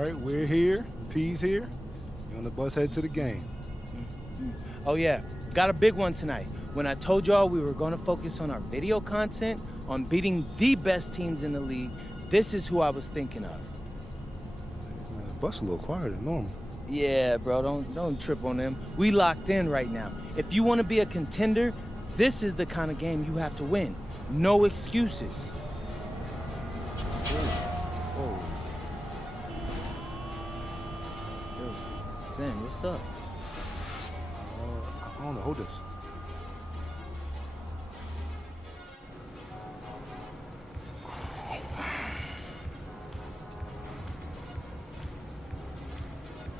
All right, we're here. P's here. You're on the bus head to the game. Oh yeah, got a big one tonight. When I told y'all we were gonna focus on our video content, on beating the best teams in the league, this is who I was thinking of. Man, the bus a little quieter than normal. Yeah, bro, don't trip on them. We locked in right now. If you wanna be a contender, this is the kind of game you have to win. No excuses. Whoa. Yo, Zen, what's up? I don't know, hold this.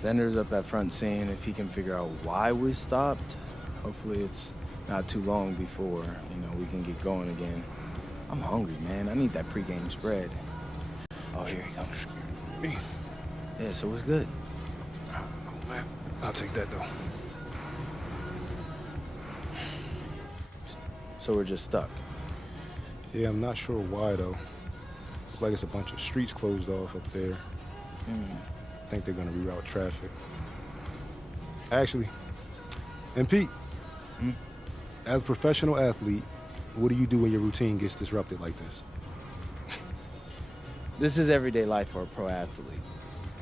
Zender's up at front seeing if he can figure out why we stopped. Hopefully it's not too long before, we can get going again. I'm hungry, man. I need that pregame spread. Oh, here he comes. Me? Yeah, so what's good? Oh, man. I'll take that, though. So we're just stuck. Yeah, I'm not sure why, though. Looks like it's a bunch of streets closed off up there. I think they're gonna reroute traffic. Actually, and Pete, as a professional athlete, what do you do when your routine gets disrupted like this? This is everyday life for a pro athlete.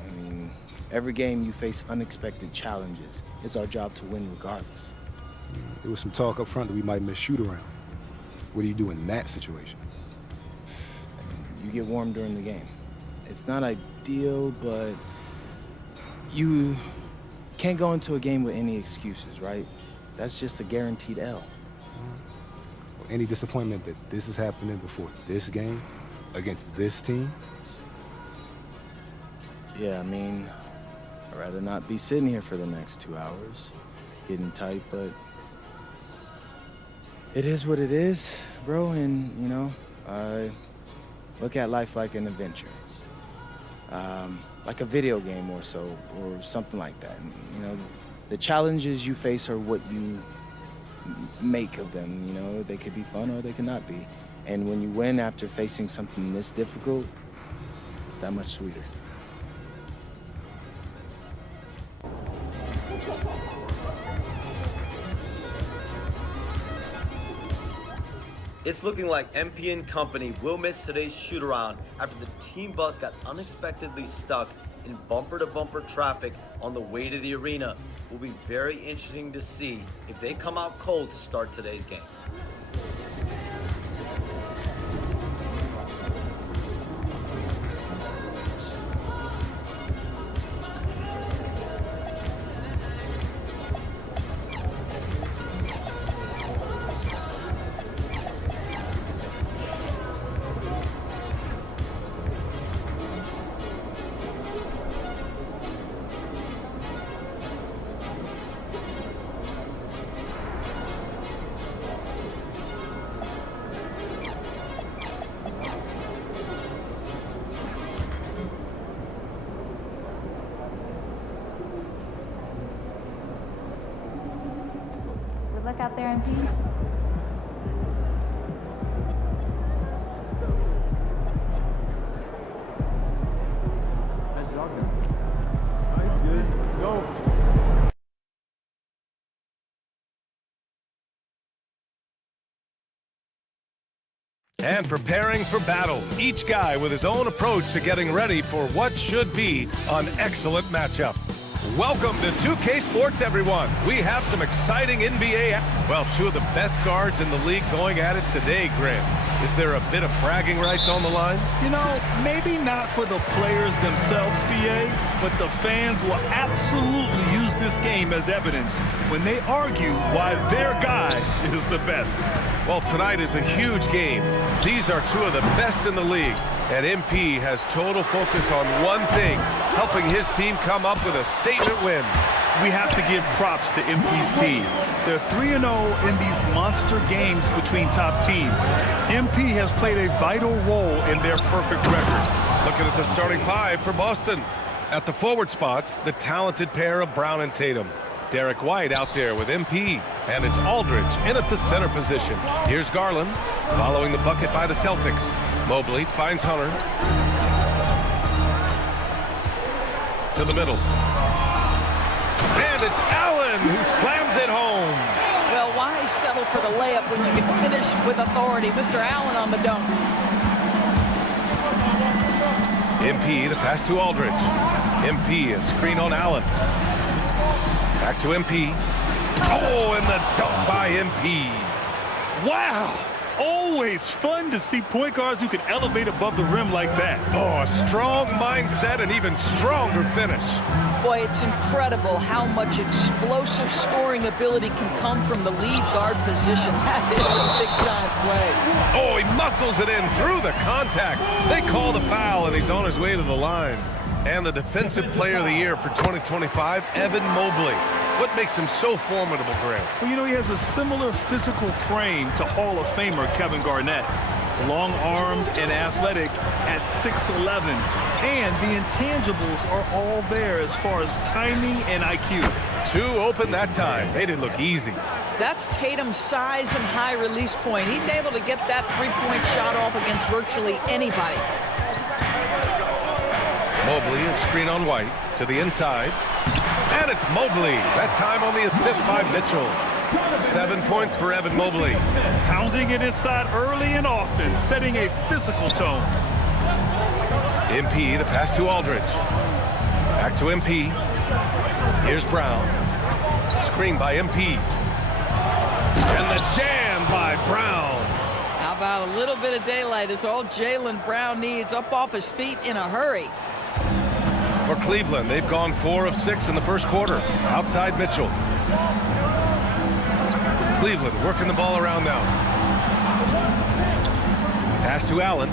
I mean, every game you face unexpected challenges. It's our job to win regardless. There was some talk up front that we might miss shoot around. What do you do in that situation? You get warm during the game. It's not ideal, but you can't go into a game with any excuses, right? That's just a guaranteed L. Any disappointment that this is happening before this game against this team? Yeah, I mean, I'd rather not be sitting here for the next 2 hours, getting tight, but it is what it is, bro, and, I look at life like an adventure. Like a video game or so, or something like that. And, the challenges you face are what you make of them, They could be fun or they could not be. And when you win after facing something this difficult, it's that much sweeter. It's looking like MP and company will miss today's shoot-around after the team bus got unexpectedly stuck in bumper-to-bumper traffic on the way to the arena. It will be very interesting to see if they come out cold to start today's game. Good luck out there, MP. Nice job, man. All right, good. Let's go. And preparing for battle, each guy with his own approach to getting ready for what should be an excellent matchup. Welcome to 2K Sports, everyone. We have some exciting NBA. Well, two of the best guards in the league going at it today, Grant. Is there a bit of bragging rights on the line? Maybe not for the players themselves, BA, but the fans will absolutely use this game as evidence when they argue why their guy is the best. Well, tonight is a huge game. These are two of the best in the league, and MP has total focus on one thing, helping his team come up with a statement win. We have to give props to MP's team. They're 3-0 in these monster games between top teams. MP has played a vital role in their perfect record. Looking at the starting five for Boston. At the forward spots, the talented pair of Brown and Tatum. Derek White out there with MP, and it's Aldridge in at the center position. Here's Garland, following the bucket by the Celtics. Mobley finds Hunter. to the middle. And it's Allen who slams it home. Well, why settle for the layup when you can finish with authority? Mr. Allen on the dunk. MP, the pass to Aldridge. MP, a screen on Allen. Back to MP. Oh, and the dunk by MP. Wow. Always fun to see point guards who can elevate above the rim like that. Oh, a strong mindset and even stronger finish. Boy, it's incredible how much explosive scoring ability can come from the lead guard position. That is a big-time play. Oh, he muscles it in through the contact. They call the foul, and he's on his way to the line. And the Defensive Player of the Year for 2025, Evan Mobley. What makes him so formidable, Grant? Well, you know, he has a similar physical frame to Hall of Famer Kevin Garnett. Long-armed and athletic at 6'11". And the intangibles are all there as far as timing and IQ. Two open that time. Made it look easy. That's Tatum's size and high release point. He's able to get that three-point shot off against virtually anybody. Mobley, a screen on White to the inside. And it's Mobley. That time on the assist by Mitchell. 7 points for Evan Mobley. Pounding it inside early and often, setting a physical tone. MP, the pass to Aldridge. Back to MP. Here's Brown. Screen by MP. And the jam by Brown. How about a little bit of daylight is all Jaylen Brown needs, up off his feet in a hurry. For Cleveland, they've gone 4 of 6 in the first quarter. Outside Mitchell. Cleveland working the ball around now. Pass to Allen.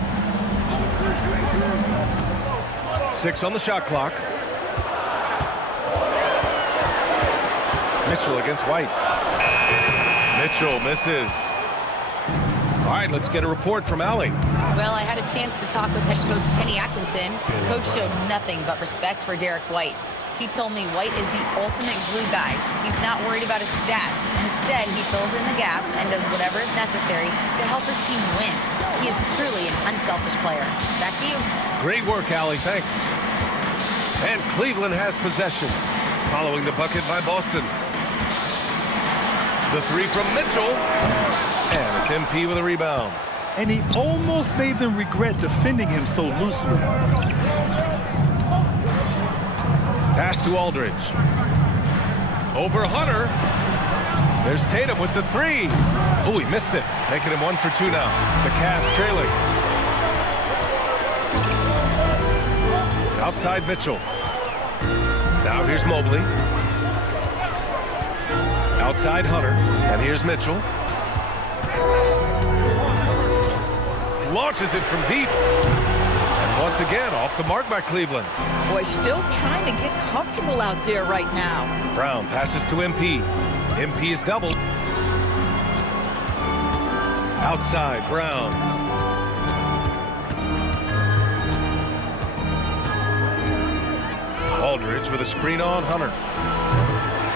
6 on the shot clock. Mitchell against White. Mitchell misses. All right, let's get a report from Allie. Well, I had a chance to talk with head coach Kenny Atkinson. Coach showed nothing but respect for Derek White. He told me White is the ultimate glue guy. He's not worried about his stats. Instead, he fills in the gaps and does whatever is necessary to help his team win. He is truly an unselfish player. Back to you. Great work, Allie. Thanks. And Cleveland has possession, following the bucket by Boston. The three from Mitchell. And it's MP with a rebound. And he almost made them regret defending him so loosely. Pass to Aldridge. Over Hunter. There's Tatum with the three. Oh, he missed it. Making him 1 for 2 now. The Cavs trailing. Outside Mitchell. Now here's Mobley. Outside Hunter. And here's Mitchell. Launches it from deep. And once again, off the mark by Cleveland. Boy, still trying to get comfortable out there right now. Brown passes to MP. MP is doubled. Outside, Brown. Aldridge with a screen on Hunter.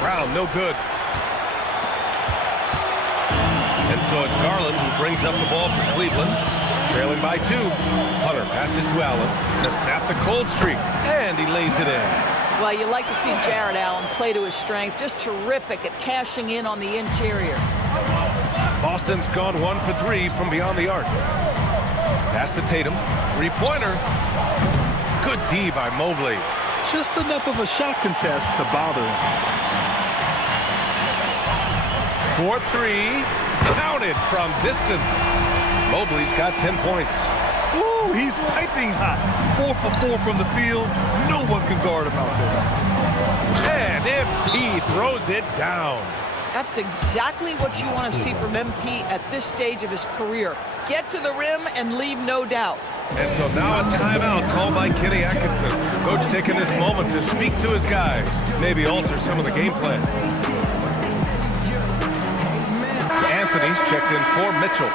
Brown, no good. And so it's Garland who brings up the ball for Cleveland. Trailing by 2. Hunter passes to Allen to snap the cold streak. And he lays it in. Well, you like to see Jared Allen play to his strength. Just terrific at cashing in on the interior. Boston's gone 1 for 3 from beyond the arc. Pass to Tatum. Three-pointer. Good D by Mobley. Just enough of a shot contest to bother him. 4-3. Counted from distance. Mobley's got 10 points. Woo, he's piping hot. 4 for 4 from the field. No one can guard him out there. And MP throws it down. That's exactly what you want to see from MP at this stage of his career. Get to the rim and leave no doubt. And so now a timeout called by Kenny Atkinson. Coach taking this moment to speak to his guys. Maybe alter some of the game plan. Anthony's checked in for Mitchell.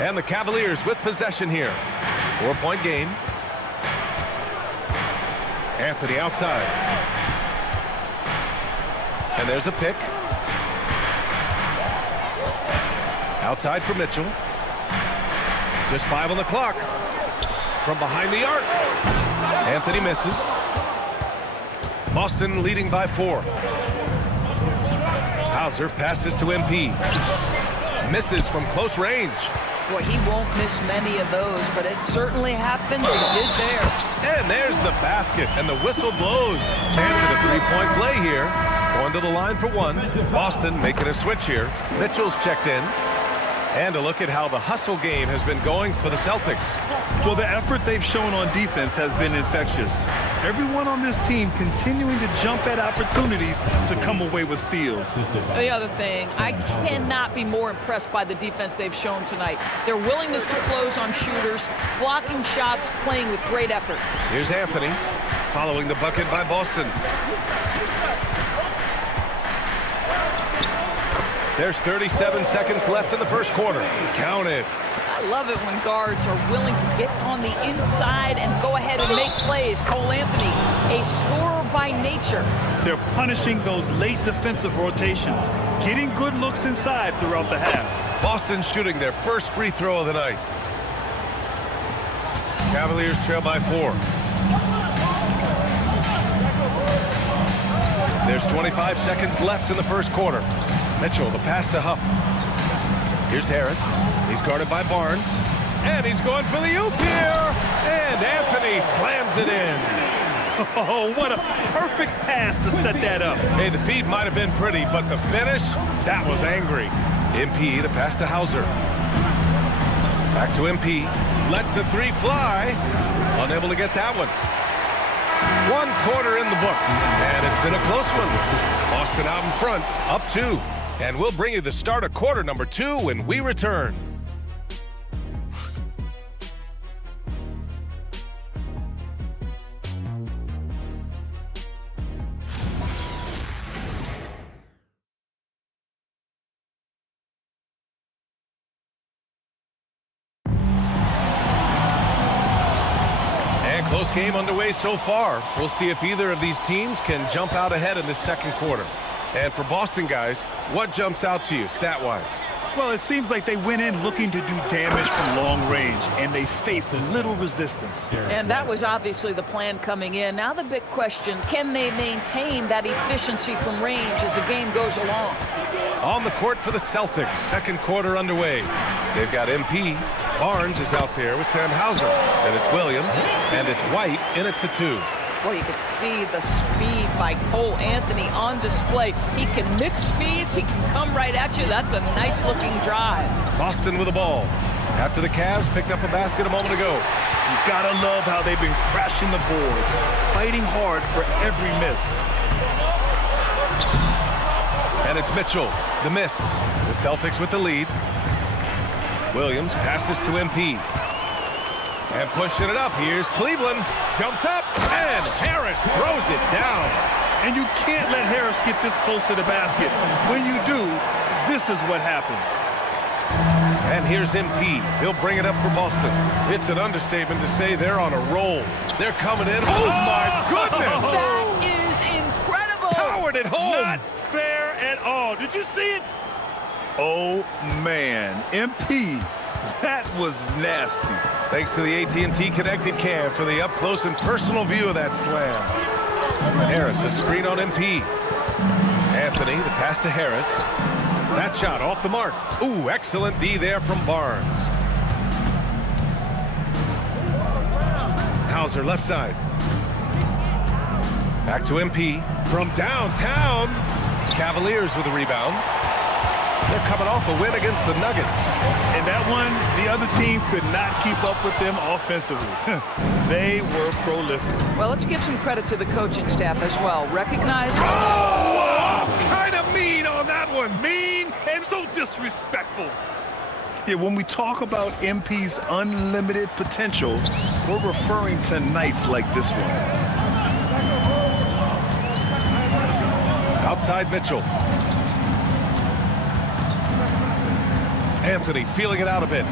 And the Cavaliers with possession here. 4-point game. Anthony outside. And there's a pick. Outside for Mitchell. Just 5 on the clock. From behind the arc. Anthony misses. Boston leading by 4. Hauser passes to MP. Misses from close range. Boy, he won't miss many of those, but it certainly happens. He did there. And there's the basket, and the whistle blows. Chance at a three-point play here. Going to the line for 1. Boston making a switch here. Mitchell's checked in. And a look at how the hustle game has been going for the Celtics. Well, the effort they've shown on defense has been infectious. Everyone on this team continuing to jump at opportunities to come away with steals. The other thing, I cannot be more impressed by the defense they've shown tonight. Their willingness to close on shooters, blocking shots, playing with great effort. Here's Anthony following the bucket by Boston. There's 37 seconds left in the first quarter. Count it. I love it when guards are willing to get on the inside and go ahead and make plays. Cole Anthony, a scorer by nature. They're punishing those late defensive rotations, getting good looks inside throughout the half. Boston shooting their first free throw of the night. Cavaliers trail by 4. There's 25 seconds left in the first quarter. Mitchell, the pass to Huff. Here's Harris. He's guarded by Barnes. And he's going for the oop here. And Anthony slams it in. Oh, what a perfect pass to set that up. Hey, the feed might have been pretty, but the finish, that was angry. MP, the pass to Hauser. Back to MP. Lets the 3 fly. Unable to get that one. 1 quarter in the books. And it's been a close one. Boston out in front, up 2. And we'll bring you the start of quarter number 2 when we return. And close game underway so far. We'll see if either of these teams can jump out ahead in this second quarter. And for Boston guys, what jumps out to you stat-wise? Well, it seems like they went in looking to do damage from long range, and they faced little resistance. And that was obviously the plan coming in. Now the big question, can they maintain that efficiency from range as the game goes along? On the court for the Celtics, second quarter underway. They've got MP. Barnes is out there with Sam Hauser. And it's Williams, and it's White in at the 2. Well, you can see the speed by Cole Anthony on display. He can mix speeds. He can come right at you. That's a nice-looking drive. Boston with the ball. After the Cavs picked up a basket a moment ago. You gotta love how they've been crashing the boards, fighting hard for every miss. And it's Mitchell, the miss. The Celtics with the lead. Williams passes to MP. And pushing it up, here's Cleveland. Jumps up, and Harris throws it down. And you can't let Harris get this close to the basket. When you do, this is what happens. And here's MP. He'll bring it up for Boston. It's an understatement to say they're on a roll. They're coming in. Oh, my goodness! That is incredible! Powered it home! Not fair at all. Did you see it? Oh, man. MP. That was nasty. Thanks to the AT&T Connected Cam for the up-close and personal view of that slam. Harris, a screen on MP. Anthony, the pass to Harris. That shot off the mark. Ooh, excellent D there from Barnes. Hauser, left side. Back to MP. From downtown. Cavaliers with a rebound. They're coming off a win against the Nuggets. And that one, the other team could not keep up with them offensively. They were prolific. Well, let's give some credit to the coaching staff as well. Recognize... Oh, kind of mean on that one. Mean and so disrespectful. Yeah, when we talk about MP's unlimited potential, we're referring to nights like this one. Outside Mitchell. Anthony feeling it out a bit.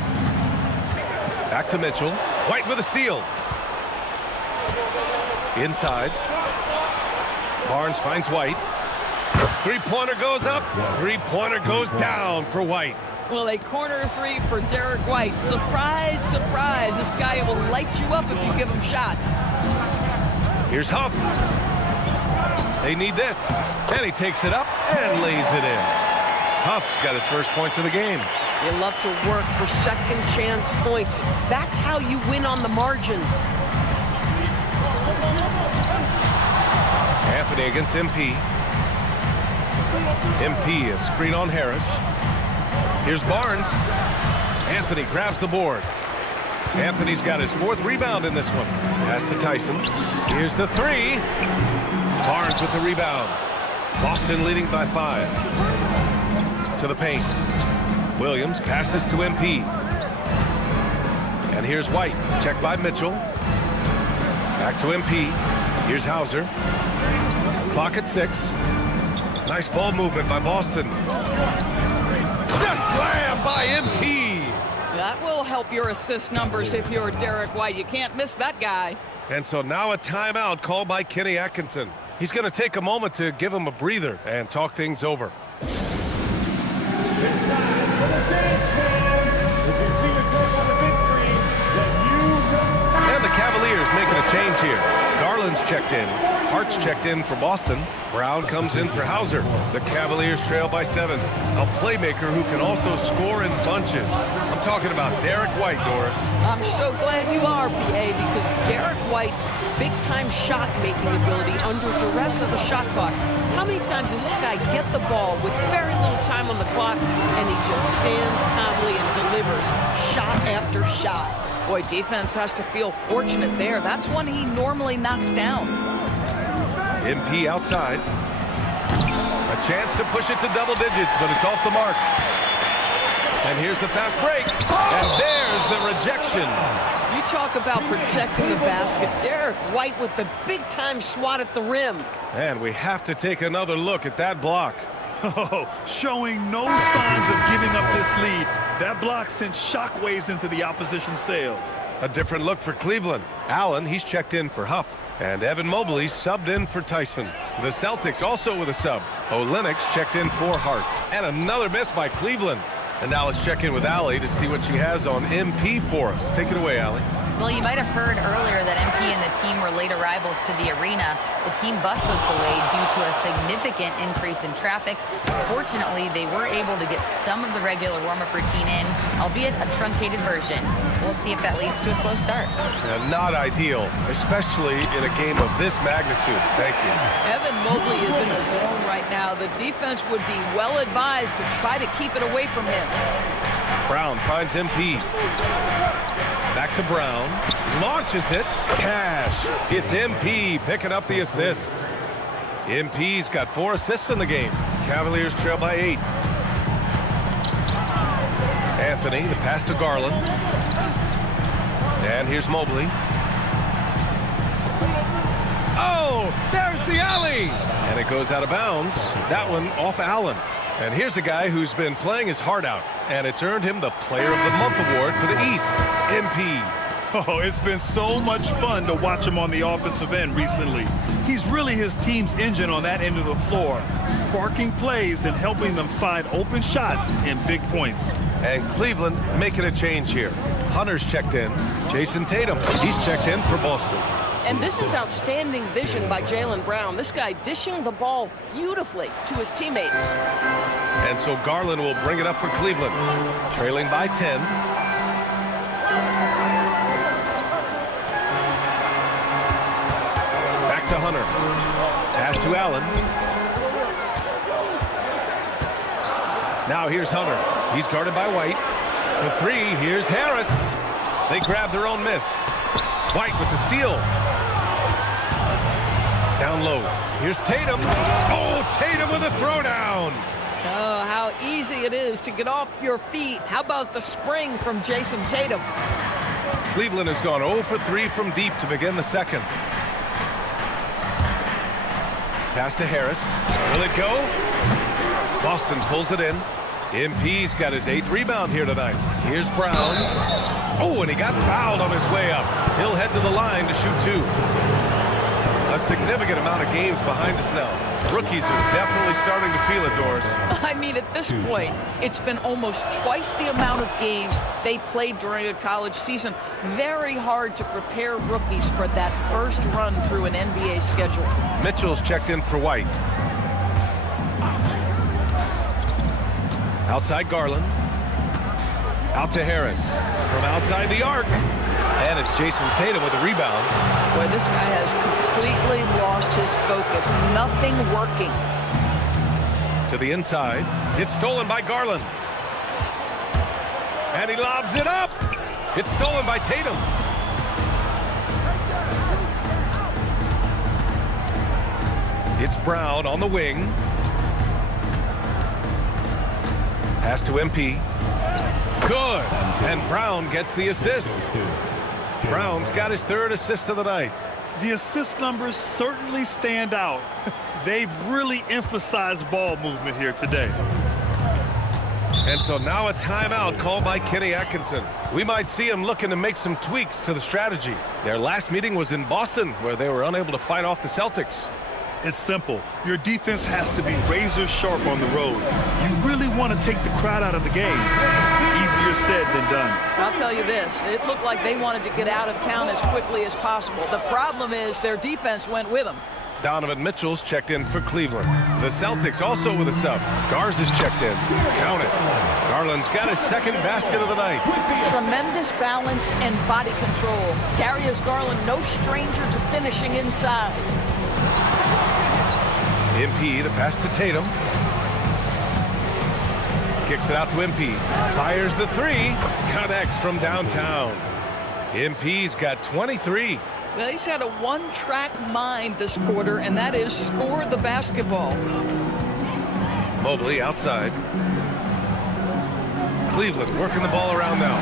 Back to Mitchell. White with a steal. Inside. Barnes finds White. Three-pointer goes up. Three-pointer goes down for White. Well, a corner three for Derek White. Surprise, surprise. This guy will light you up if you give him shots. Here's Huff. They need this. And he takes it up and lays it in. Huff's got his first points of the game. You love to work for second chance points. That's how you win on the margins. Anthony against MP. MP, a screen on Harris. Here's Barnes. Anthony grabs the board. Anthony's got his fourth rebound in this one. Pass to Tyson. Here's the three. Barnes with the rebound. Boston leading by 5. To the paint. Williams passes to MP. And here's White. Checked by Mitchell. Back to MP. Here's Hauser. Clock at 6. Nice ball movement by Boston. The slam by MP. That will help your assist numbers if you're Derek White. You can't miss that guy. And so now a timeout called by Kenny Atkinson. He's going to take a moment to give him a breather and talk things over. And the Cavaliers making a change here. Garland's checked in. Hart's checked in for Boston. Brown comes in for Hauser. The Cavaliers trail by 7. A playmaker who can also score in bunches. I'm talking about Derek White, Doris. I'm so glad you are, PA, because Derek White's big-time shot-making ability under duress of the shot clock. How many times does this guy get the ball with very little time on the clock, and he just stands calmly and delivers shot after shot? Boy, defense has to feel fortunate there. That's one he normally knocks down. MP outside. A chance to push it to double digits, but it's off the mark. And here's the fast break. And there's the rejection. You talk about protecting the basket. Derek White with the big-time swat at the rim. And we have to take another look at that block. Oh, showing no signs of giving up this lead. That block sent shockwaves into the opposition sails. A different look for Cleveland. Allen, he's checked in for Huff. And Evan Mobley subbed in for Tyson. The Celtics also with a sub. Olenix checked in for Hart. And another miss by Cleveland. And now let's check in with Allie to see what she has on MP for us. Take it away, Allie. Well, you might have heard earlier that MP and the team were late arrivals to the arena. The team bus was delayed due to a significant increase in traffic. Fortunately, they were able to get some of the regular warm-up routine in, albeit a truncated version. We'll see if that leads to a slow start. Not ideal, especially in a game of this magnitude. Thank you. Evan Mobley is in the zone right now. The defense would be well advised to try to keep it away from him. Brown finds MP. Back to Brown. Launches it. Cash. It's MP picking up the assist. MP's got 4 assists in the game. Cavaliers trail by 8. Anthony, the pass to Garland. And here's Mobley. Oh, there's the alley. And it goes out of bounds. That one off Allen. And here's a guy who's been playing his heart out, and it's earned him the Player of the Month award for the East, MP. Oh, it's been so much fun to watch him on the offensive end recently. He's really his team's engine on that end of the floor, sparking plays and helping them find open shots and big points. And Cleveland making a change here. Hunter's checked in. Jason Tatum, he's checked in for Boston. And this is outstanding vision by Jaylen Brown. This guy dishing the ball beautifully to his teammates. And so Garland will bring it up for Cleveland, trailing by 10. Back to Hunter. Pass to Allen. Now here's Hunter. He's guarded by White. For 3, here's Harris. They grab their own miss. White with the steal. Down low. Here's Tatum. Oh, Tatum with a throwdown. Oh, how easy it is to get off your feet. How about the spring from Jason Tatum? Cleveland has gone 0 for 3 from deep to begin the second. Pass to Harris. Will it go? Boston pulls it in. MP's got his 8th rebound here tonight. Here's Brown. Oh, and he got fouled on his way up. He'll head to the line to shoot 2. A significant amount of games behind us now. Rookies are definitely starting to feel it, Doris. I mean, at this point, it's been almost twice the amount of games they played during a college season. Very hard to prepare rookies for that first run through an NBA schedule. Mitchell's checked in for White. Outside Garland. Out to Harris. From outside the arc. And it's Jason Tatum with a rebound. Boy, this guy has completely lost his focus. Nothing working. To the inside. It's stolen by Garland. And he lobs it up. It's stolen by Tatum. It's Brown on the wing. Pass to MP. Good. And Brown gets the assist. Brown's got his third assist of the night. The assist numbers certainly stand out. They've really emphasized ball movement here today. And so now a timeout called by Kenny Atkinson. We might see him looking to make some tweaks to the strategy. Their last meeting was in Boston, where they were unable to fight off the Celtics. It's simple. Your defense has to be razor sharp on the road. You really want to take the crowd out of the game. Easier said than done. I'll tell you this, it looked like they wanted to get out of town as quickly as possible. The problem is their defense went with them. Donovan Mitchell's checked in for Cleveland. The Celtics also with a sub. Garza's checked in. Count it. Garland's got his second basket of the night. Tremendous balance and body control. Darius Garland, no stranger to finishing inside. MP, the pass to Tatum. Kicks it out to MP. Fires the three. Connects from downtown. MP's got 23. Well, he's had a one-track mind this quarter, and that is score the basketball. Mobley outside. Cleveland working the ball around now.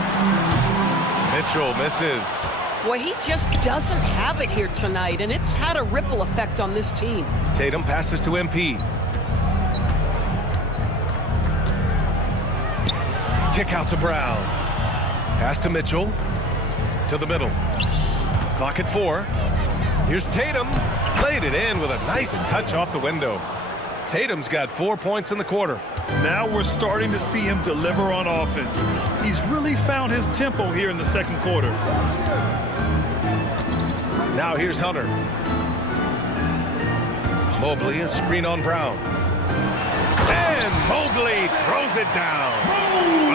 Mitchell misses. Boy, he just doesn't have it here tonight, and it's had a ripple effect on this team. Tatum passes to MP. Kick out to Brown. Pass to Mitchell. To the middle. Clock at 4. Here's Tatum. Laid it in with a nice touch off the window. Tatum's got 4 points in the quarter. Now we're starting to see him deliver on offense. He's really found his tempo here in the second quarter. Now here's Hunter. Mobley, a screen on Brown. And Mobley throws it down.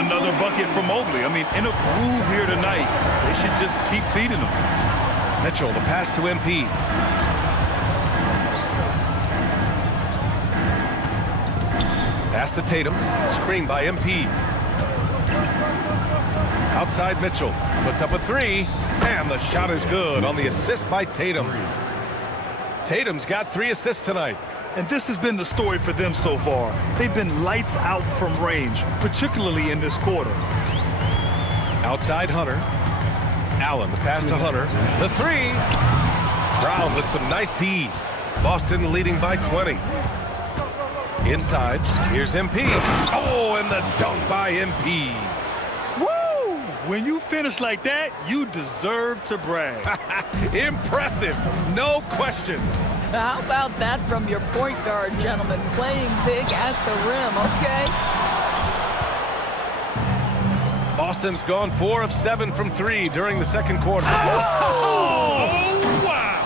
Another bucket for Mobley. I mean, in a groove here tonight. They should just keep feeding him. Mitchell, the pass to MP. Pass to Tatum. Screen by MP. Outside Mitchell. Puts up a three. And the shot is good on the assist by Tatum. Tatum's got 3 assists tonight. And this has been the story for them so far. They've been lights out from range, particularly in this quarter. Outside Hunter. Allen, the pass to Hunter. The three. Brown with some nice D. Boston leading by 20. Inside, here's MP. Oh, and the dunk by MP. Woo! When you finish like that, you deserve to brag. Impressive, no question. How about that from your point guard, gentlemen? Playing big at the rim, okay? Boston's gone 4 of 7 from 3 during the second quarter. Oh, wow!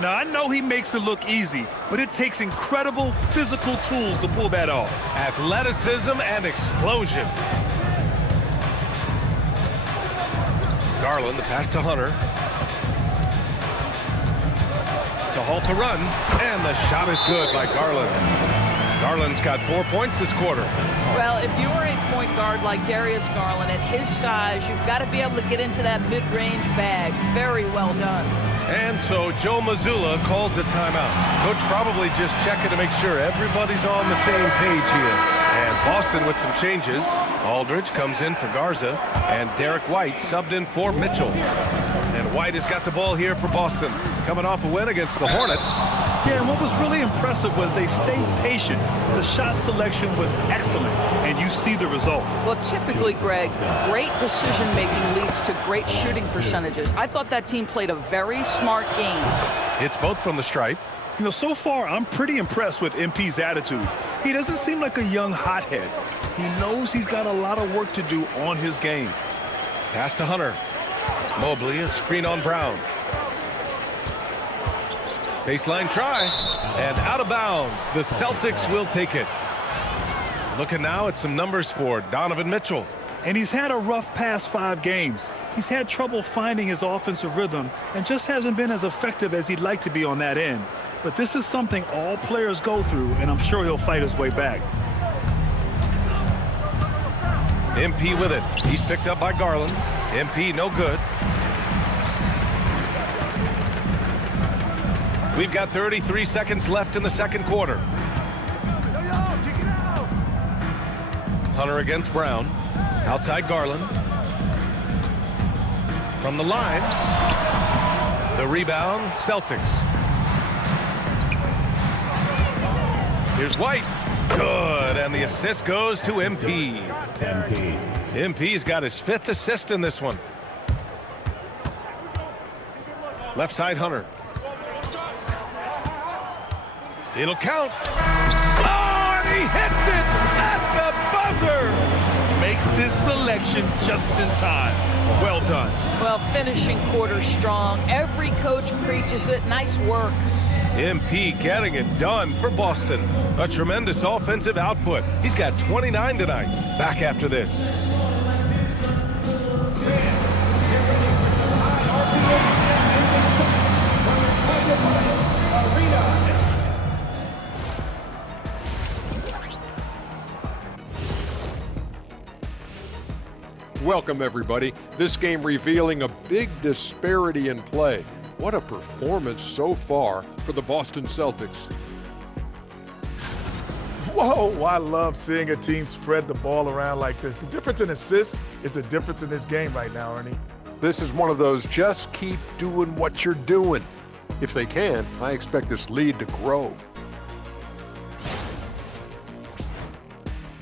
Now, I know he makes it look easy, but it takes incredible physical tools to pull that off. Athleticism and explosion. Garland, the pass to Hunter. To halt the run, and the shot is good by Garland. Garland's got 4 points this quarter. Well, if you're a point guard like Darius Garland, at his size, you've got to be able to get into that mid-range bag. Very well done. And so Joe Mazzulla calls the timeout. Coach probably just checking to make sure everybody's on the same page here. And Boston with some changes. Aldridge comes in for Garza, and Derek White subbed in for Mitchell. And White has got the ball here for Boston, coming off a win against the Hornets. Yeah, and what was really impressive was they stayed patient. The shot selection was excellent, and you see the result. Well, typically, Greg, great decision-making leads to great shooting percentages. I thought that team played a very smart game. It's both from the stripe. You know, so far, I'm pretty impressed with MP's attitude. He doesn't seem like a young hothead. He knows he's got a lot of work to do on his game. Pass to Hunter. Mobley, a screen on Brown. Baseline try, and out of bounds. The Celtics will take it. Looking now at some numbers for Donovan Mitchell. And he's had a rough past 5 games. He's had trouble finding his offensive rhythm and just hasn't been as effective as he'd like to be on that end. But this is something all players go through, and I'm sure he'll fight his way back. MP with it. He's picked up by Garland. MP no good. We've got 33 seconds left in the second quarter. Hunter against Brown. Outside Garland. From the line. The rebound, Celtics. Here's White. Good, and the assist goes to MP. MP's got his 5th assist in this one. Left side, Hunter. It'll count. Oh, and he hits it at the buzzer. Makes his selection just in time. Well done. Well, finishing quarter strong. Every coach preaches it. Nice work. MP getting it done for Boston. A tremendous offensive output. He's got 29 tonight. Back after this. Welcome, everybody. This game revealing a big disparity in play. What a performance so far for the Boston Celtics. Whoa, I love seeing a team spread the ball around like this. The difference in assists is the difference in this game right now, Ernie. This is one of those just keep doing what you're doing. If they can, I expect this lead to grow.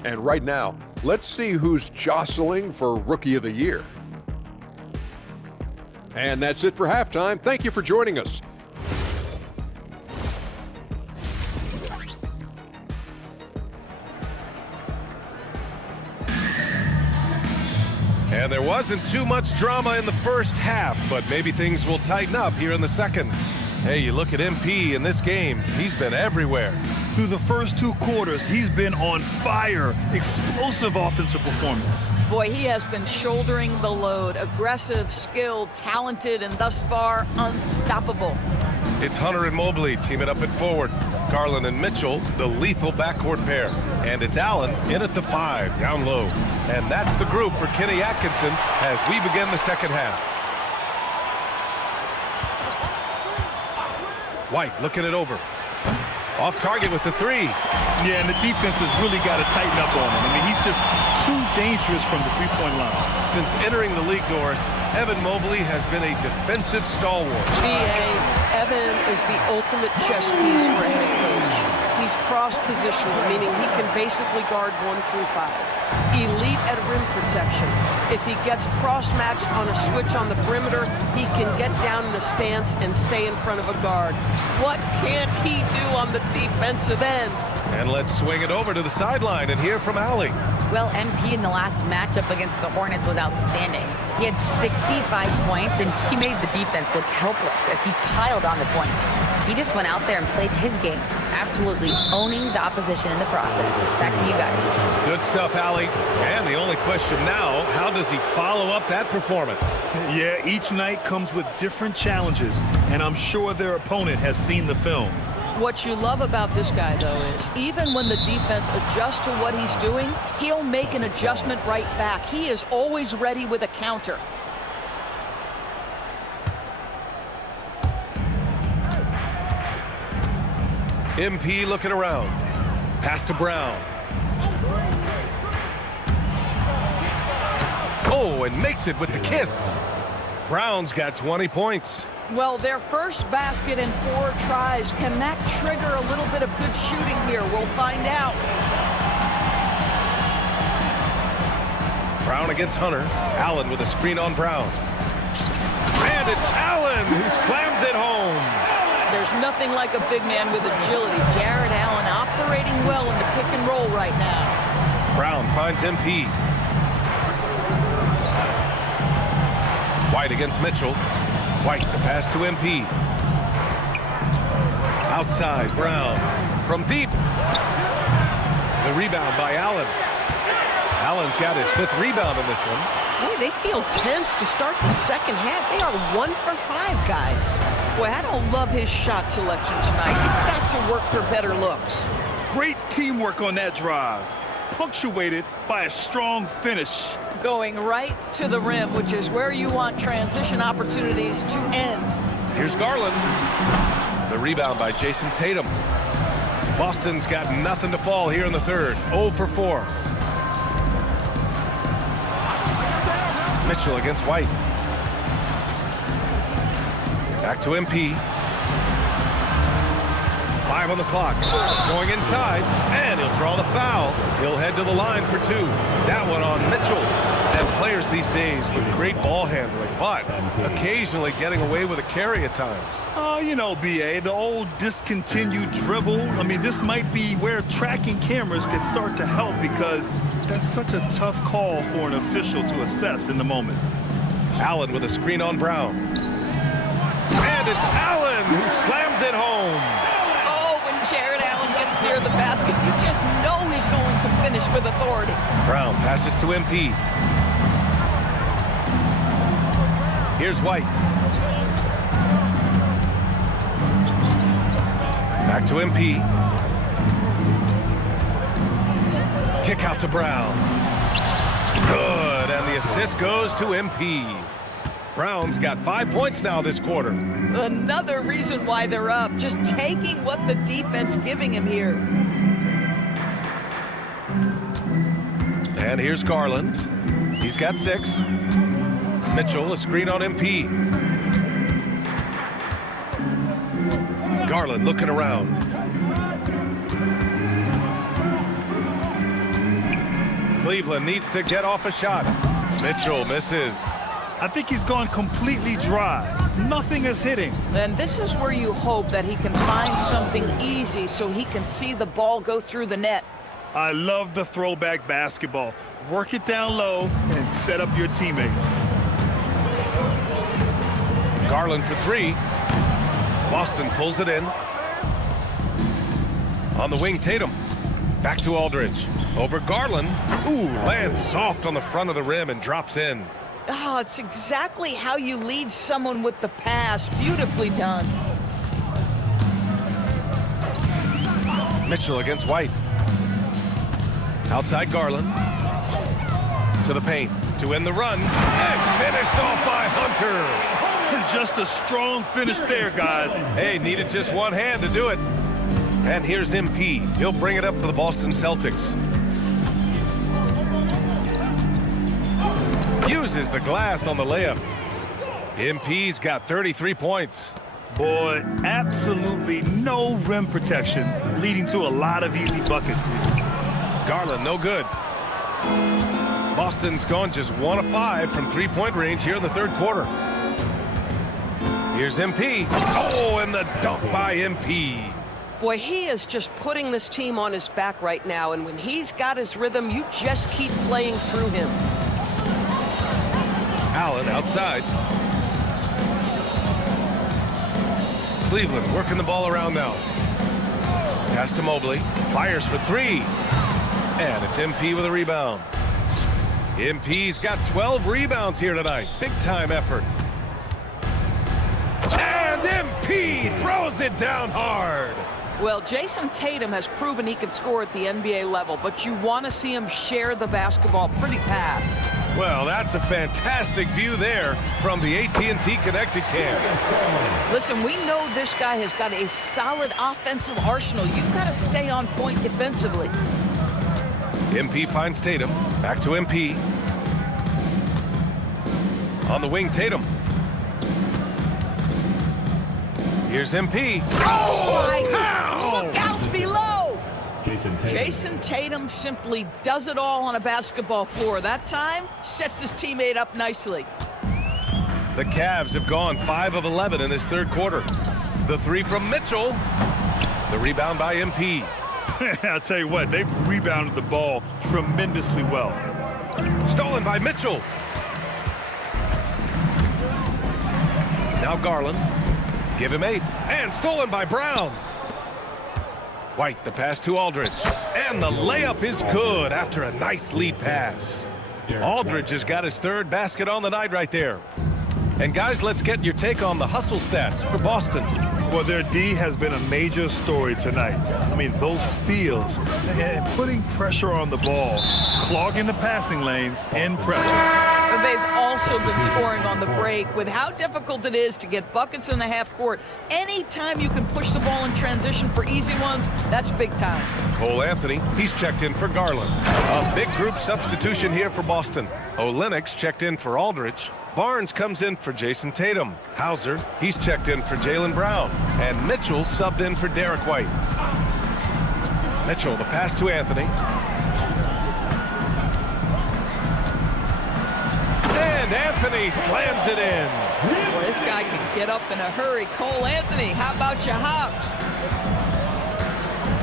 And right now, let's see who's jostling for Rookie of the Year. And that's it for halftime. Thank you for joining us. And there wasn't too much drama in the first half, but maybe things will tighten up here in the second. Hey, you look at MP in this game, he's been everywhere. Through the first 2 quarters, he's been on fire. Explosive offensive performance. Boy, he has been shouldering the load. Aggressive, skilled, talented, and thus far, unstoppable. It's Hunter and Mobley teaming up at forward. Garland and Mitchell, the lethal backcourt pair. And it's Allen in at the 5, down low. And that's the group for Kenny Atkinson as we begin the second half. White looking it over. Off target with the 3. Yeah, and the defense has really got to tighten up on him. I mean, he's just too dangerous from the three-point line. Since entering the league, Doris, Evan Mobley has been a defensive stalwart. B.A., Evan is the ultimate chess piece for a head coach. He's cross-positional, meaning he can basically guard 1 through 5. Elite at rim protection. If he gets cross-matched on a switch on the perimeter, he can get down in a stance and stay in front of a guard. What can't he do on the defensive end? And let's swing it over to the sideline and hear from Allie. Well, MP in the last matchup against the Hornets was outstanding. He had 65 points, and he made the defense look helpless as he piled on the points. He just went out there and played his game, absolutely owning the opposition in the process. Back to you guys. Good stuff, Allie. And the only question now, how does he follow up that performance? Yeah, each night comes with different challenges, and I'm sure their opponent has seen the film. What you love about this guy, though, is even when the defense adjusts to what he's doing, he'll make an adjustment right back. He is always ready with a counter. MP looking around. Pass to Brown. Oh, and makes it with the kiss. Brown's got 20 points. Well, their first basket in 4 tries. Can that trigger a little bit of good shooting here? We'll find out. Brown against Hunter. Allen with a screen on Brown. And it's Allen who slams it home. There's nothing like a big man with agility. Jared Allen operating well in the pick and roll right now. Brown finds MP. White against Mitchell. White, the pass to MP. Outside, Brown from deep. The rebound by Allen. Allen's got his 5th rebound in this one. Boy, they feel tense to start the second half. They are 1 for 5, guys. Boy, I don't love his shot selection tonight. He's got to work for better looks. Great teamwork on that drive, punctuated by a strong finish. Going right to the rim, which is where you want transition opportunities to end. Here's Garland. The rebound by Jason Tatum. Boston's got nothing to fall here in the third. 0 for 4. Mitchell against White. Back to MP. 5 on the clock. Going inside, and he'll draw the foul. He'll head to the line for 2. That one on Mitchell. And players these days with great ball handling, but occasionally getting away with a carry at times. Oh, you know, BA, the old discontinued dribble. I mean, this might be where tracking cameras could start to help, because that's such a tough call for an official to assess in the moment. Allen with a screen on Brown. And it's Allen who slams it home. Oh, when Jared Allen gets near the basket, you just know he's going to finish with authority. Brown passes to MP. Here's White. Back to MP. Kick out to Brown. Good, and the assist goes to MP. Brown's got 5 points now this quarter. Another reason why they're up, just taking what the defense giving him here. And here's Garland. He's got 6. Mitchell, a screen on MP. Garland looking around. Cleveland needs to get off a shot. Mitchell misses. I think he's gone completely dry. Nothing is hitting. And this is where you hope that he can find something easy so he can see the ball go through the net. I love the throwback basketball. Work it down low and set up your teammate. Garland for 3. Boston pulls it in. On the wing, Tatum. Back to Aldridge. Over Garland. Ooh, lands soft on the front of the rim and drops in. Oh, it's exactly how you lead someone with the pass. Beautifully done. Mitchell against White. Outside Garland. To the paint. To end the run. And finished off by Hunter. Just a strong finish there, guys. Hey, needed just one hand to do it. And here's MP. He'll bring it up for the Boston Celtics. Uses the glass on the layup. MP's got 33 points. Boy, absolutely no rim protection, leading to a lot of easy buckets. Garland, no good. Boston's gone just 1 of 5 from 3-point range here in the third quarter. Here's MP. Oh, and the dunk by MP. Boy, he is just putting this team on his back right now, and when he's got his rhythm, you just keep playing through him. Allen outside. Cleveland working the ball around now. Pass to Mobley. Fires for 3. And it's MP with a rebound. MP's got 12 rebounds here tonight. Big time effort. And MP throws it down hard. Well, Jason Tatum has proven he can score at the NBA level, but you want to see him share the basketball pretty fast. Well, that's a fantastic view there from the AT&T Connected Cam. Listen, we know this guy has got a solid offensive arsenal. You've got to stay on point defensively. MP finds Tatum. Back to MP. On the wing, Tatum. Here's MP. Oh, look out below! Jason Tatum simply does it all on a basketball floor. That time, sets his teammate up nicely. The Cavs have gone 5 of 11 in this third quarter. The three from Mitchell. The rebound by MP. I'll tell you what, they've rebounded the ball tremendously well. Stolen by Mitchell. Now Garland. Give him 8. And stolen by Brown. White, the pass to Aldridge. And the layup is good after a nice lead pass. Aldridge has got his 3rd basket on the night right there. And guys, let's get your take on the hustle stats for Boston. Well, their D has been a major story tonight. I mean, those steals and putting pressure on the ball, clogging the passing lanes, and pressure. But they've also been scoring on the break. With how difficult it is to get buckets in the half court, anytime you can push the ball in transition for easy ones, that's big time. Cole Anthony, he's checked in for Garland. A big group substitution here for Boston. Olynyk checked in for Aldridge. Barnes comes in for Jason Tatum. Hauser, he's checked in for Jaylen Brown. And Mitchell subbed in for Derek White. Mitchell, the pass to Anthony. And Anthony slams it in. Well, this guy can get up in a hurry. Cole Anthony, how about your hops?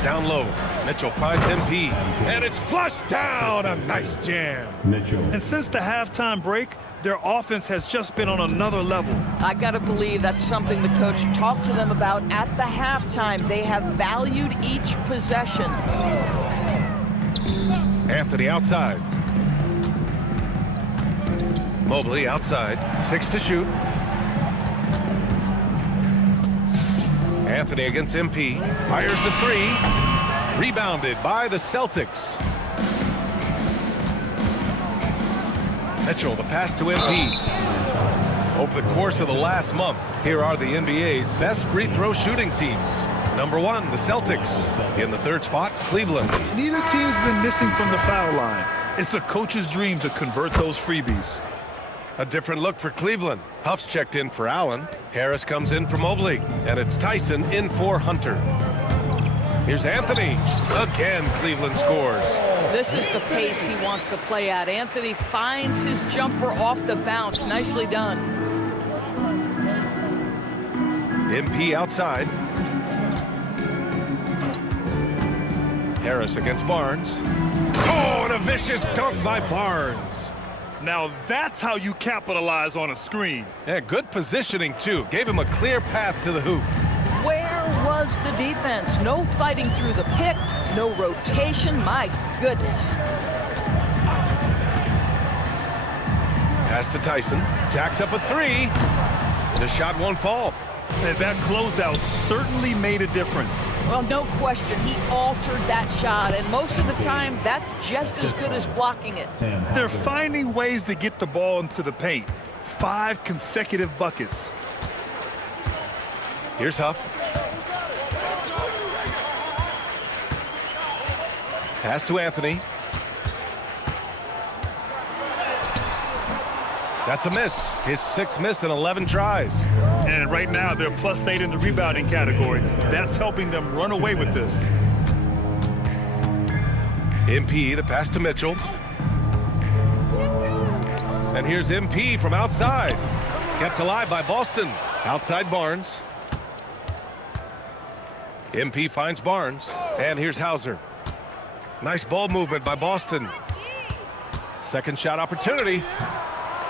Down low, Mitchell finds MP. And it's flushed down. A nice jam. And since the halftime break, their offense has just been on another level. I got to believe that's something the coach talked to them about at the halftime. They have valued each possession. Anthony outside. Mobley outside. 6 to shoot. Anthony against MP. Fires the 3. Rebounded by the Celtics. Mitchell, the pass to MP. Over the course of the last month, here are the NBA's best free throw shooting teams. Number 1, the Celtics. In the 3rd spot, Cleveland. Neither team's been missing from the foul line. It's a coach's dream to convert those freebies. A different look for Cleveland. Huff's checked in for Allen. Harris comes in for Mobley. And it's Tyson in for Hunter. Here's Anthony. Again, Cleveland scores. This is the pace he wants to play at. Anthony finds his jumper off the bounce. Nicely done. MP outside. Harris against Barnes. Oh, and a vicious dunk by Barnes. Now that's how you capitalize on a screen. Yeah, good positioning, too. Gave him a clear path to the hoop. Where was the defense? No fighting through the pick, no rotation. My goodness. Pass to Tyson. Jacks up a 3. The shot won't fall. And that closeout certainly made a difference. Well, no question. He altered that shot, and most of the time, that's just as good as blocking it. They're finding ways to get the ball into the paint. 5 consecutive buckets. Here's Huff. Pass to Anthony. That's a miss. His 6th miss in 11 tries. And right now, they're +8 in the rebounding category. That's helping them run away with this. MP, the pass to Mitchell. And here's MP from outside. Kept alive by Boston. Outside Barnes. MP finds Barnes. And here's Hauser. Nice ball movement by Boston. Second shot opportunity.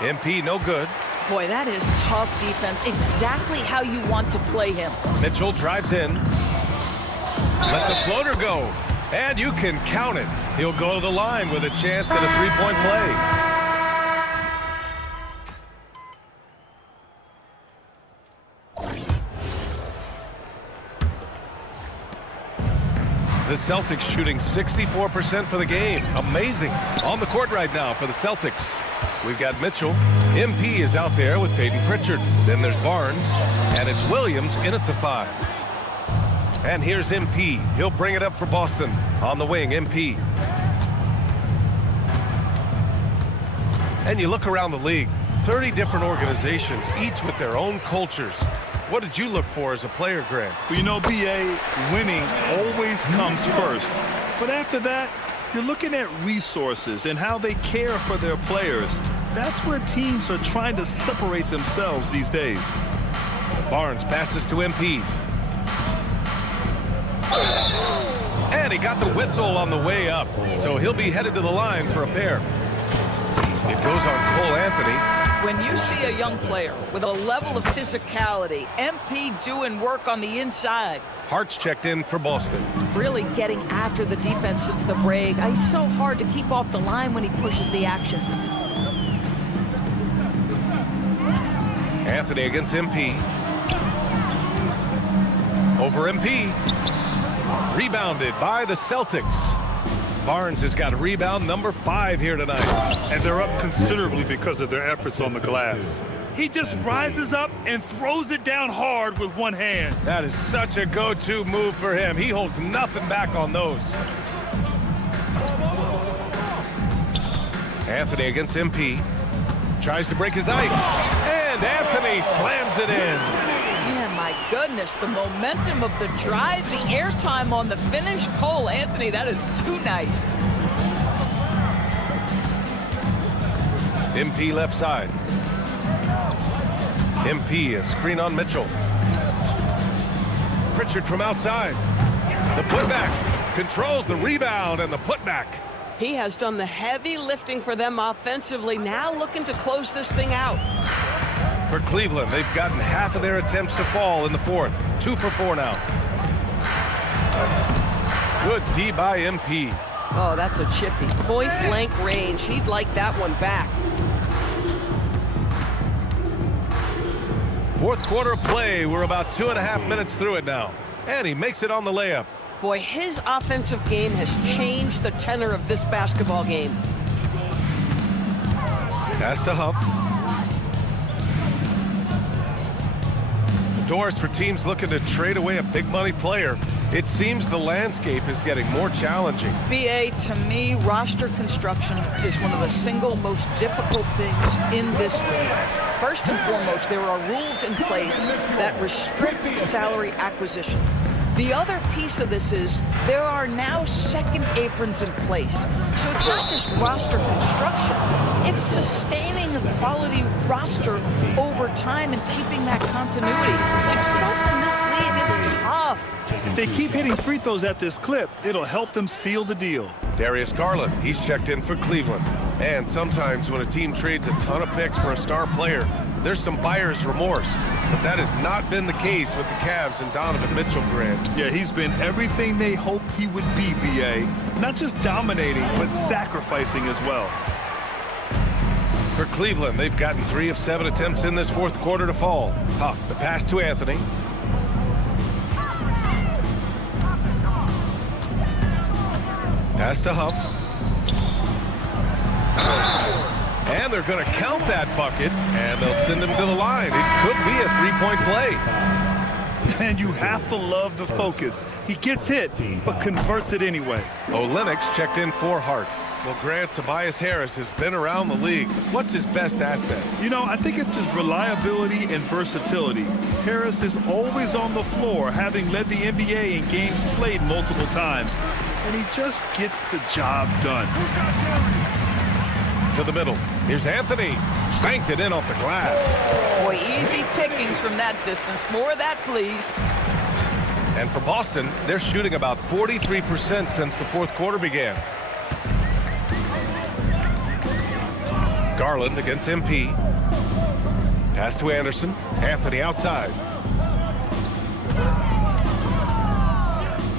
MP no good. Boy, that is tough defense. Exactly how you want to play him. Mitchell drives in. Lets a floater go. And you can count it. He'll go to the line with a chance at a 3-point play. The Celtics shooting 64% for the game. Amazing. On the court right now for the Celtics. We've got Mitchell. MP is out there with Peyton Pritchard. Then there's Barnes. And it's Williams in at the 5. And here's MP. He'll bring it up for Boston. On the wing, MP. And you look around the league. 30 different organizations, each with their own cultures. What did you look for as a player, Grant? Well, you know, B.A., winning always comes first. But after that, you're looking at resources and how they care for their players. That's where teams are trying to separate themselves these days. Barnes passes to MP. And he got the whistle on the way up, so he'll be headed to the line for a pair. It goes on Cole Anthony. When you see a young player with a level of physicality, MP doing work on the inside. Hart's checked in for Boston. Really getting after the defense since the break. He's so hard to keep off the line when he pushes the action. Anthony against MP. Over MP. Rebounded by the Celtics. Barnes has got rebound number 5 here tonight. And they're up considerably because of their efforts on the glass. He just rises up and throws it down hard with one hand. That is such a go-to move for him. He holds nothing back on those. Anthony against MP. Tries to break his ice. And Anthony slams it in. Man, my goodness, the momentum of the drive, the airtime on the finish. Cole Anthony, that is too nice. MP left side. MP, a screen on Mitchell. Pritchard from outside. The putback. Controls the rebound and the putback. He has done the heavy lifting for them offensively, now looking to close this thing out. For Cleveland, they've gotten half of their attempts to fall in the fourth. 2 for 4 now. Good D by MP. Oh, that's a chippy. Point blank range. He'd like that one back. Fourth quarter of play. We're about 2.5 minutes through it now. And he makes it on the layup. Boy, his offensive game has changed the tenor of this basketball game. Pass to Huff. Doors for teams looking to trade away a big money player. It seems the landscape is getting more challenging. BA, to me, roster construction is one of the single most difficult things in this league. First and foremost, there are rules in place that restrict salary acquisition. The other piece of this is there are now second aprons in place. So it's not just roster construction, it's sustaining a quality roster over time and keeping that continuity. Success in this league is tough. If they keep hitting free throws at this clip, it'll help them seal the deal. Darius Garland, he's checked in for Cleveland. And sometimes when a team trades a ton of picks for a star player, there's some buyer's remorse. But that has not been the case with the Cavs and Donovan Mitchell, Grant. Yeah, he's been everything they hoped he would be, BA. Not just dominating, but sacrificing as well. For Cleveland, they've gotten 3 of 7 attempts in this fourth quarter to fall. Huff, the pass to Anthony. Pass to Huff. And they're going to count that bucket, and they'll send him to the line. It could be a 3-point play. And you have to love the focus. He gets hit, but converts it anyway. Olenix checked in for Hart. Well, Grant, Tobias Harris has been around the league. What's his best asset? You know, I think it's his reliability and versatility. Harris is always on the floor, having led the NBA in games played multiple times. And he just gets the job done. To the middle. Here's Anthony. Banked it in off the glass. Boy, easy pickings from that distance. More of that, please. And for Boston, they're shooting about 43% since the fourth quarter began. Garland against MP. Pass to Anderson. Anthony outside.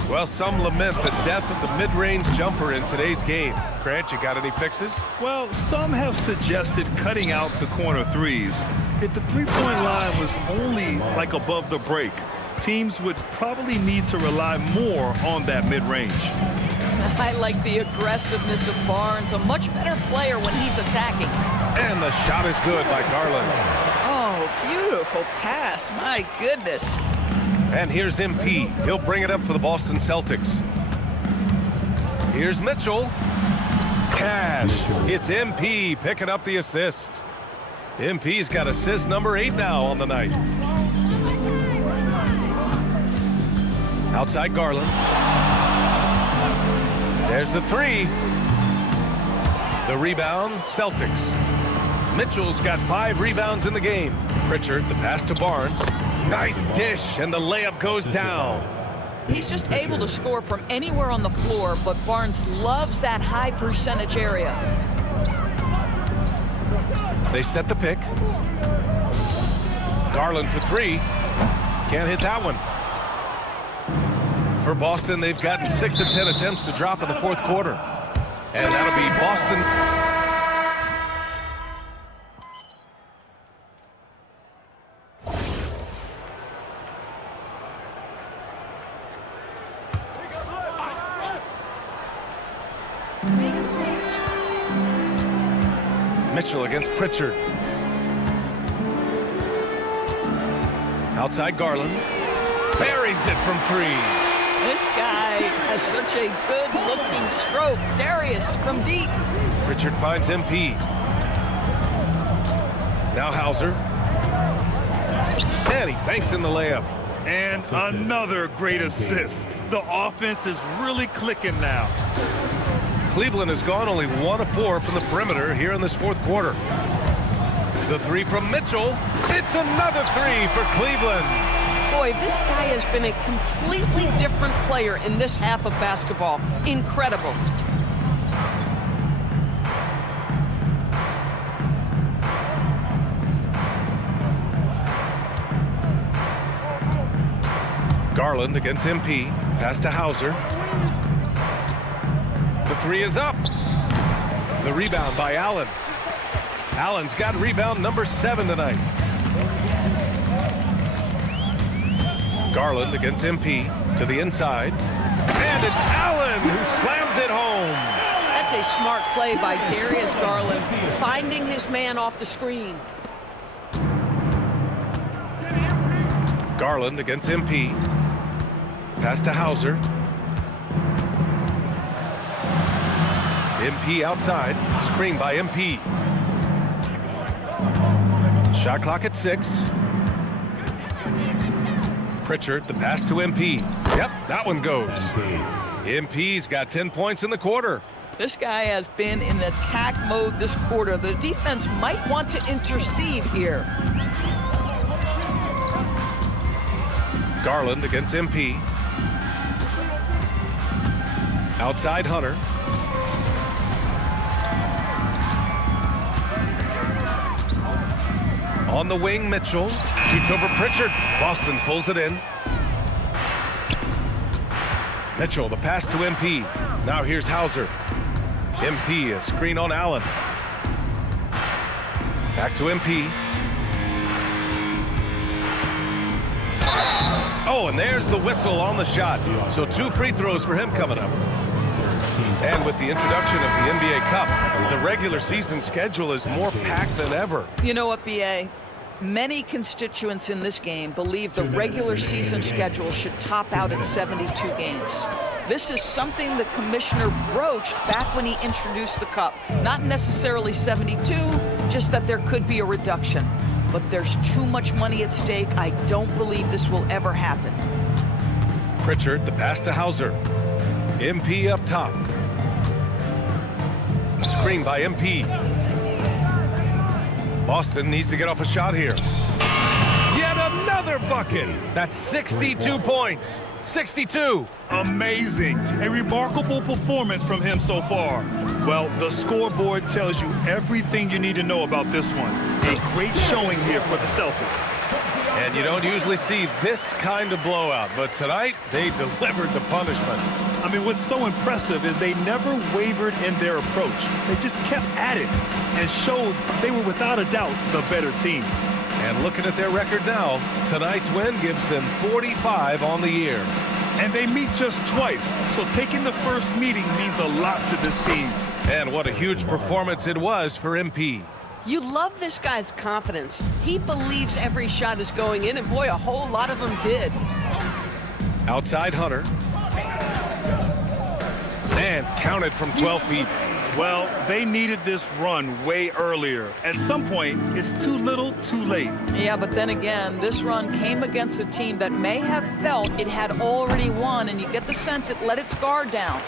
Well, some lament the death of the mid-range jumper in today's game. Grant, you got any fixes? Well, some have suggested cutting out the corner threes. If the three-point line was only like above the break, teams would probably need to rely more on that mid-range. I like the aggressiveness of Barnes, a much better player when he's attacking. And the shot is good by Garland. Oh, beautiful pass, my goodness. And here's MP. He'll bring it up for the Boston Celtics. Here's Mitchell. Cash. It's MP picking up the assist. MP's got assist number 8 now on the night. Outside Garland. There's the 3. The rebound, Celtics. Mitchell's got 5 rebounds in the game. Pritchard, the pass to Barnes. Nice dish, and the layup goes down. He's just able to score from anywhere on the floor, but Barnes loves that high percentage area. They set the pick. Garland for three. Can't hit that one. For Boston, they've gotten 6 of 10 attempts to drop in the fourth quarter. And that'll be Boston. Mitchell against Pritchard. Outside Garland. Buries it from three. This guy has such a good-looking stroke. Darius from deep. Pritchard finds MP. Now Hauser. And he banks in the layup. And another great assist. The offense is really clicking now. Cleveland has gone only 1 of 4 from the perimeter here in this fourth quarter. The three from Mitchell. It's another three for Cleveland. Boy, this guy has been a completely different player in this half of basketball. Incredible. Garland against MP. Pass to Hauser. The three is up. The rebound by Allen. Allen's got rebound number 7 tonight. Garland against MP to the inside. And it's Allen who slams it home. That's a smart play by Darius Garland, finding his man off the screen. Garland against MP. Pass to Hauser. MP outside. Screen by MP. Shot clock at 6. Pritchard, the pass to MP. Yep, that one goes. MP's got 10 points in the quarter. This guy has been in attack mode this quarter. The defense might want to intercede here. Garland against MP. Outside Hunter. On the wing, Mitchell. Shoots over Pritchard. Boston pulls it in. Mitchell, the pass to MP. Now here's Hauser. MP, a screen on Allen. Back to MP. Oh, and there's the whistle on the shot. So 2 free throws for him coming up. And with the introduction of the NBA Cup, the regular season schedule is more packed than ever. You know what, BA? Many constituents in this game believe the regular season schedule should top out at 72 games. This is something the commissioner broached back when he introduced the Cup. Not necessarily 72, just that there could be a reduction. But there's too much money at stake. I don't believe this will ever happen. Pritchard, the pass to Hauser. MP up top. Screen by MP. Boston needs to get off a shot here. Yet another bucket. That's 62 points. 62. Amazing. A remarkable performance from him so far. Well, the scoreboard tells you everything you need to know about this one. A great showing here for the Celtics. And you don't usually see this kind of blowout, but tonight they delivered the punishment. I mean, what's so impressive is they never wavered in their approach. They just kept at it and showed they were without a doubt the better team. And looking at their record now, tonight's win gives them 45 on the year. And they meet just twice, so taking the first meeting means a lot to this team. And what a huge performance it was for MP. You love this guy's confidence. He believes every shot is going in, and boy, a whole lot of them did. Outside Hunter. And counted from 12 feet. Well, they needed this run way earlier. At some point, it's too little, too late. Yeah, but then again, this run came against a team that may have felt it had already won, and you get the sense it let its guard down.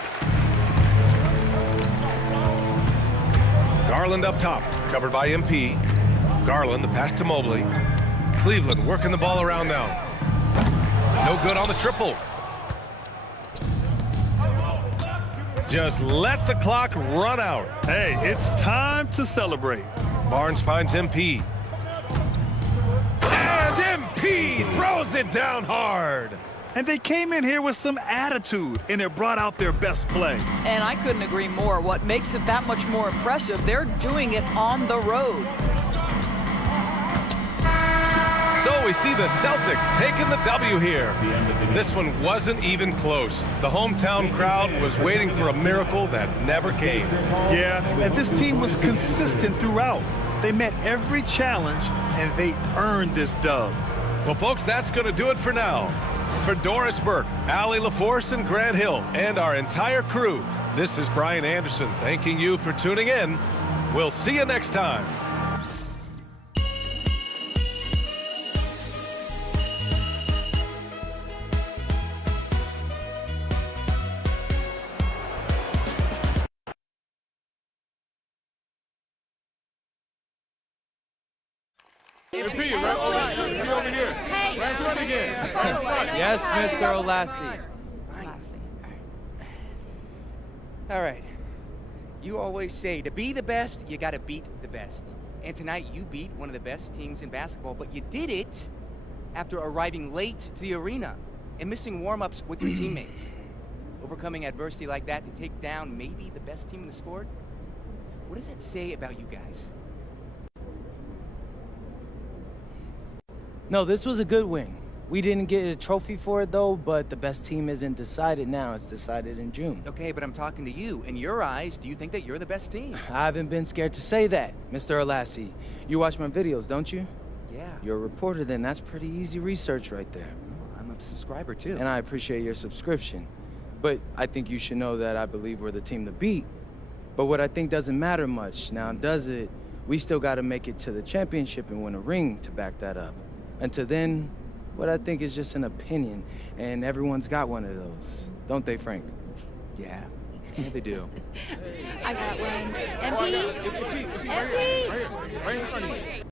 Garland up top, covered by MP. Garland, the pass to Mobley. Cleveland working the ball around now. No good on the triple. Just let the clock run out. Hey, it's time to celebrate. Barnes finds MP. And MP throws it down hard. And they came in here with some attitude, and it brought out their best play. And I couldn't agree more. What makes it that much more impressive, they're doing it on the road. So we see the Celtics taking the W here. This one wasn't even close. The hometown crowd was waiting for a miracle that never came. Yeah, and this team was consistent throughout. They met every challenge, and they earned this dub. Well, folks, that's going to do it for now. For Doris Burke, Allie LaForce, and Grant Hill, and our entire crew, this is Brian Anderson thanking you for tuning in. We'll see you next time. MP, right? All right, come over here. Hey. Right in front again. Yes, Mr. Olassie. All right. You always say to be the best, you got to beat the best. And tonight you beat one of the best teams in basketball, but you did it after arriving late to the arena and missing warm-ups with your teammates. Overcoming adversity like that to take down maybe the best team in the sport? What does that say about you guys? No, this was a good win. We didn't get a trophy for it, though, but the best team isn't decided now. It's decided in June. Okay, but I'm talking to you. In your eyes, do you think that you're the best team? I haven't been scared to say that, Mr. Olassie. You watch my videos, don't you? Yeah. You're a reporter, then. That's pretty easy research right there. Well, I'm a subscriber, too. And I appreciate your subscription. But I think you should know that I believe we're the team to beat. But what I think doesn't matter much. Now, does it? We still got to make it to the championship and win a ring to back that up. Until then, what I think is just an opinion, and everyone's got one of those. Don't they, Frank? Yeah. Yeah, they do. I got one. MP? Right in front of you.